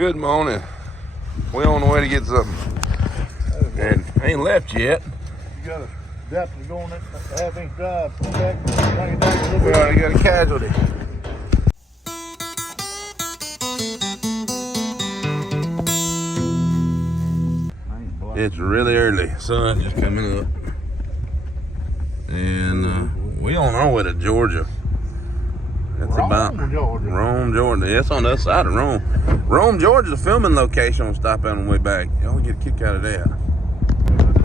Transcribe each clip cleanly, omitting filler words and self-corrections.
Good morning. We on the way to get something. And ain't left yet. You got a adapter going that half-inch drive. Pull back, bring it down a little We bit. already got a casualty. It's really early. Sun just coming up. And we on our way to Georgia. That's about Georgia. Rome, Georgia. Yeah, it's on the other side of Rome. Rome, Georgia, the filming location. We'll stop out on the way back. Y'all get a kick out of that.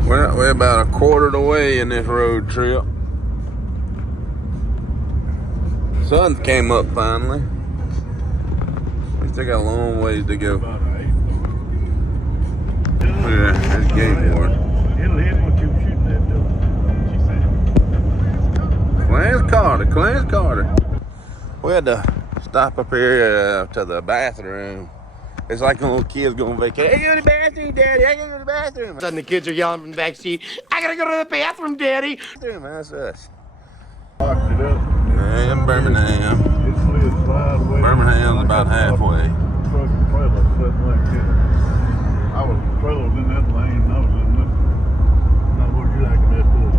We're about a quarter of the way in this road trip. Sun came up finally. We still got a long ways to go. Yeah, there's game board. It'll hit what you were shooting at, though. Clarence Carter. We had to stop up here to the bathroom. It's like when little kids go on vacation. I gotta go to the bathroom, Daddy. I gotta go to the bathroom. Suddenly the kids are yelling from the back seat, I gotta go to the bathroom, Daddy. That's us. Locked it up. Yeah, in Birmingham. It slid sideways. Birmingham's about halfway. Truck and trailer sitting like this. I was trailer was in that lane, and I was in this. Not what you like messed up.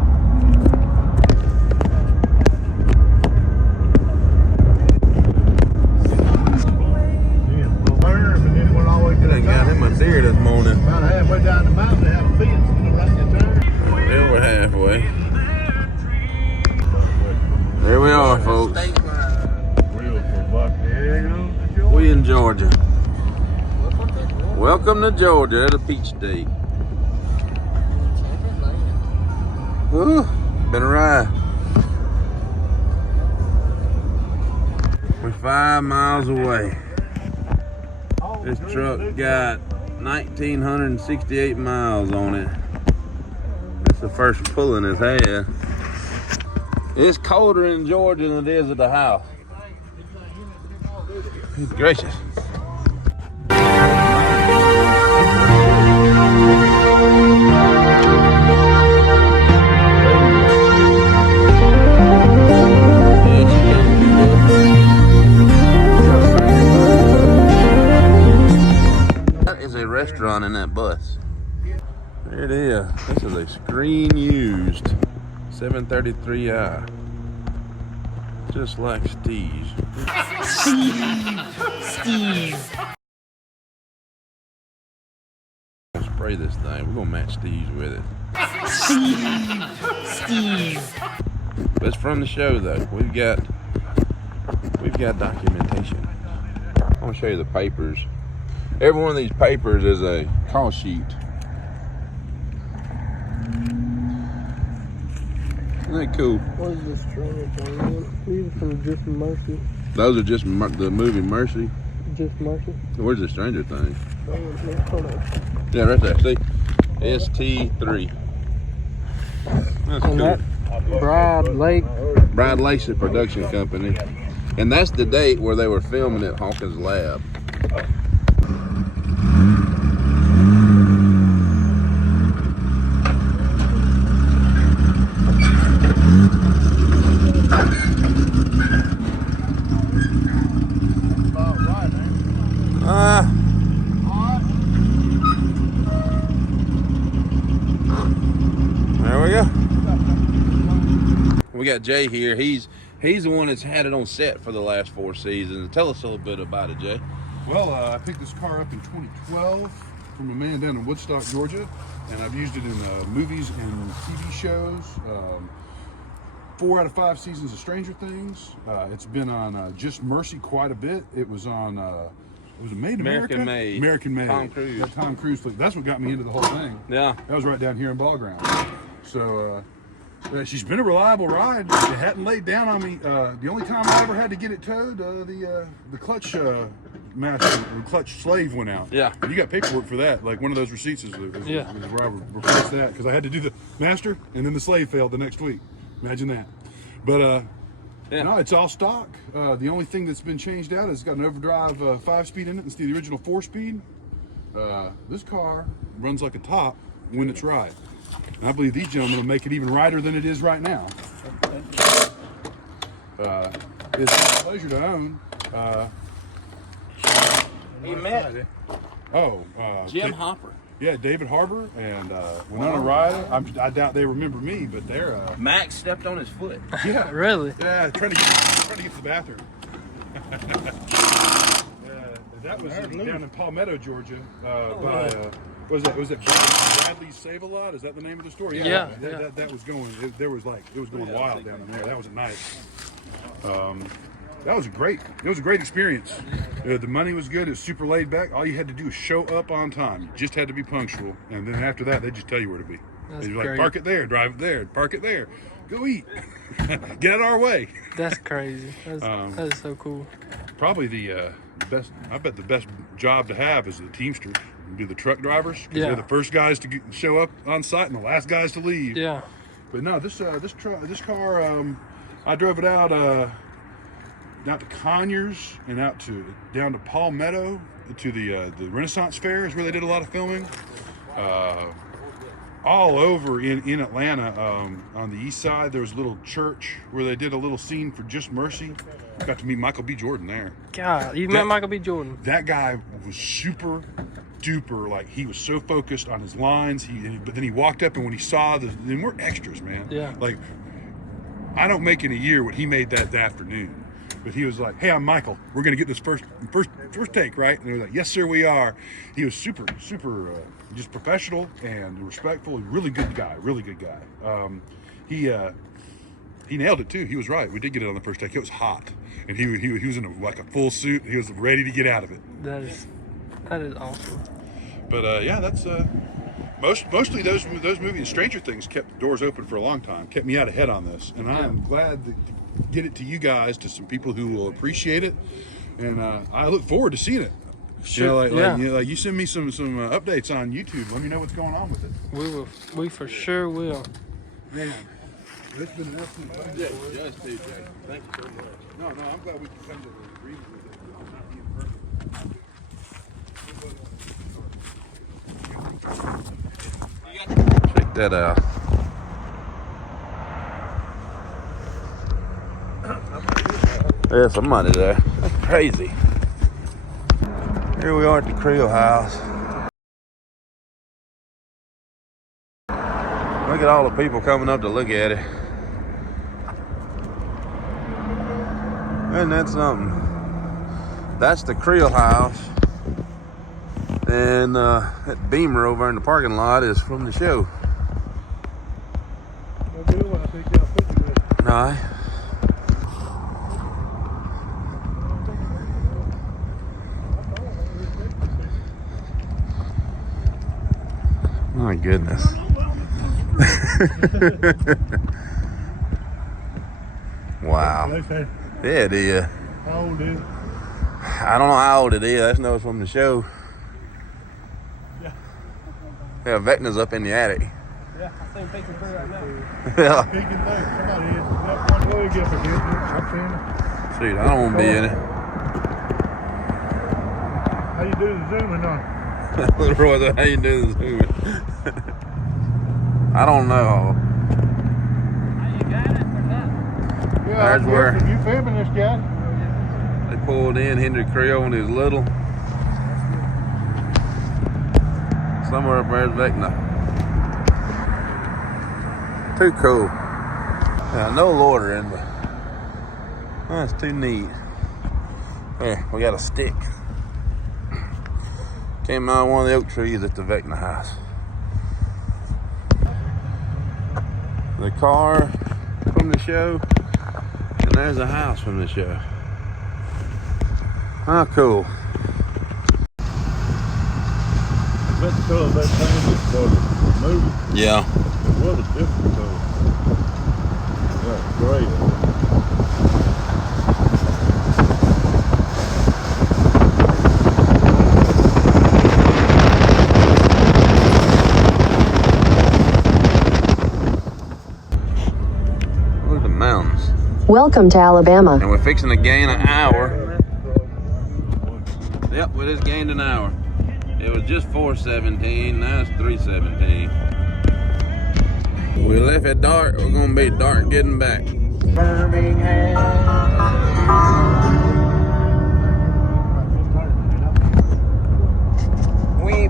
Yeah, little burn, and then it went all the way to I the done got top. him a deer this morning. About halfway down the mountain, they have a fence, you know, right in the turn. Yeah, we're halfway. There we are, folks. Real provocative. We in Georgia. Welcome to Georgia, the Peach State. Woo, been a ride. We're 5 miles away. This truck got 1,968 miles on it. That's the first pulling it's had. It's colder in Georgia than it is at the house. Good gracious. That is a restaurant in that bus. There it is. This is a screen used 733i. Just like Steve's. Steve. Spray this thing. We're gonna match Steve's with it. Steve. But it's from the show though. We've got documentation. I want to show you the papers. Every one of these papers is a call sheet. Isn't that cool? What is this Stranger Things? These are from Just Mercy. Those are just the movie Mercy. Just Mercy. Where's the Stranger Things? Hold on. Yeah, right there. See? ST3. That's And cool. that Bride Lake. Bride Lacey Production Company. And that's the date where they were filming at Hawkins Lab. There we go. We got Jay here. He's the one that's had it on set for the last 4 seasons. Tell us a little bit about it, Jay. Well, I picked this car up in 2012 from a man down in Woodstock, Georgia, and I've used it in movies and TV shows. 4 out of 5 seasons of Stranger Things. It's been on Just Mercy quite a bit. It was on, was it Made in America? American Made. American Made. Tom Cruise. That Tom Cruise flick. That's what got me into the whole thing. Yeah. That was right down here in Ball Ground. So, she's been a reliable ride. It hadn't laid down on me. The only time I ever had to get it towed, the clutch master, the clutch slave went out. Yeah. And you got paperwork for that. Like one of those receipts is where I replaced that because I had to do the master and then the slave failed the next week. Imagine that. But no, it's all stock. The only thing that's been changed out is it's got an overdrive 5-speed in it instead of the original 4-speed. This car runs like a top when it's right. And I believe these gentlemen will make it even righter than it is right now. It's a pleasure to own. He met Jim Hopper. Yeah, David Harbour and Winona Ryder. I doubt they remember me, but they're Max stepped on his foot. yeah, Really? yeah, trying to get to the bathroom. That was down in Palmetto, Georgia. Was it Bradley's Save-A-Lot? Is that the name of the store? Yeah. That was going. It was going wild down in there. That was at night. That was great. It was a great experience. The money was good. It was super laid back. All you had to do was show up on time. You just had to be punctual, and then after that, they just tell you where to be. That's They'd be like, great. park it there, drive it there, park it there, go eat, get out of our way. That's crazy. That is so cool. Probably the best. I bet the best job to have is the Teamster. You do the truck drivers. 'Cause Yeah. they're the first guys to show up on site and the last guys to leave. Yeah. But no, this car, I drove it out to Conyers and down to Palmetto to the Renaissance Fair is where they did a lot of filming. All over in Atlanta, on the east side, there was a little church where they did a little scene for Just Mercy. Got to meet Michael B. Jordan there. God, you met Michael B. Jordan. That guy was super duper, like he was so focused on his lines. But then he walked up and when he saw then we're extras, man. Yeah. Like I don't make in a year what he made that afternoon. But he was like, "Hey, I'm Michael. We're gonna get this first take, right?" And they were like, "Yes, sir, we are." He was super, just professional and respectful. Really good guy. He nailed it too. He was right. We did get it on the first take. It was hot, and he was in a full suit. He was ready to get out of it. That is awesome. But yeah, that's mostly those movies. Stranger Things kept the doors open for a long time. Kept me out ahead on this, and I am glad to get it to you guys, to some people who will appreciate it, and I look forward to seeing it. Sure. Like you send me some updates on YouTube. Let me know what's going on with it. We will. We for sure will. Man, it's been an absolute pleasure. Yeah, just TJ. Thank you so much. No, I'm glad we could come to an agreement with it. Not being perfect. Check that out. There's some money there. That's crazy. Here we are at the Creel house. Look at all the people coming up to look at it. Isn't that something? That's the Creel house. And that Beamer over in the parking lot is from the show. Aye. My goodness. Wow. Yeah, it is. How old is it? I don't know how old it is. I just know it's from the show. Yeah, Vecna's up in the attic. Yeah, I think picking through right now. Yeah. Picking things. Somebody is. That one boy gets a hit. I've seen it. Shoot, I don't want to be in it. How you do the zooming on? Little Roy said, how you doing this movie? I don't know. You got it or not? Yeah, There's I'm where- guessing you filming this guy? They pulled in Henry Creel when he was little. Somewhere up there's Vecna. Too cool. Yeah, no loitering, but that's too neat. There, we got a stick. Came out of one of the oak trees at the Vecna house. The car from the show, and there's a house from the show. How cool. That's the color they painted for the movie. Yeah. It was a different color. That's great. Look at the mountains. Welcome to Alabama. And we're fixing to gain an hour. Yep, we just gained an hour. It was just 4:17, now it's 3:17. We left at dark, we're gonna be dark getting back.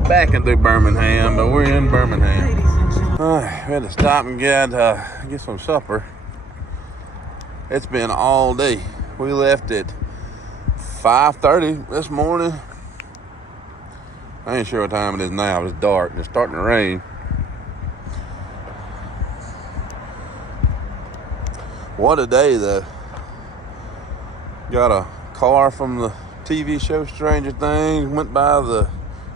backing through Birmingham, but we're in Birmingham. We had to stop and get some supper. It's been all day. We left at 5:30 this morning. I ain't sure what time it is now. It's dark and it's starting to rain. What a day, though. Got a car from the TV show Stranger Things. Went by the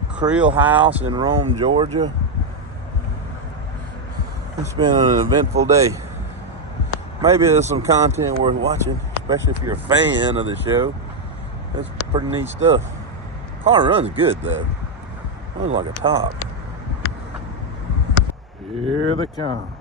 Creel House in Rome, Georgia. It's been an eventful day. Maybe there's some content worth watching, especially if you're a fan of the show. That's pretty neat stuff. Car runs good, though. Runs like a top. Here they come.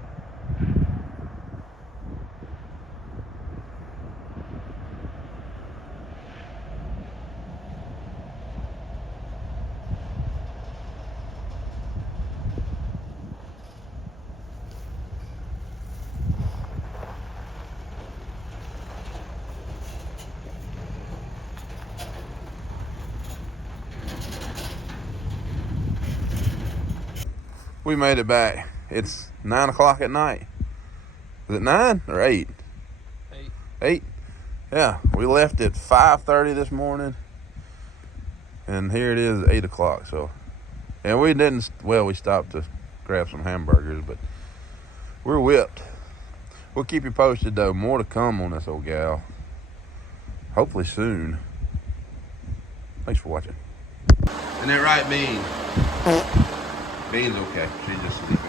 We made it back. It's 9 o'clock at night. Is it 9 or 8? 8. 8? Yeah, we left at 5:30 this morning. And here it is at 8 o'clock. So, and we didn't, well, we stopped to grab some hamburgers, but we're whipped. We'll keep you posted, though. More to come on this old gal. Hopefully soon. Thanks for watching. Isn't that right, Bean? Bean's okay. She's just sleeping.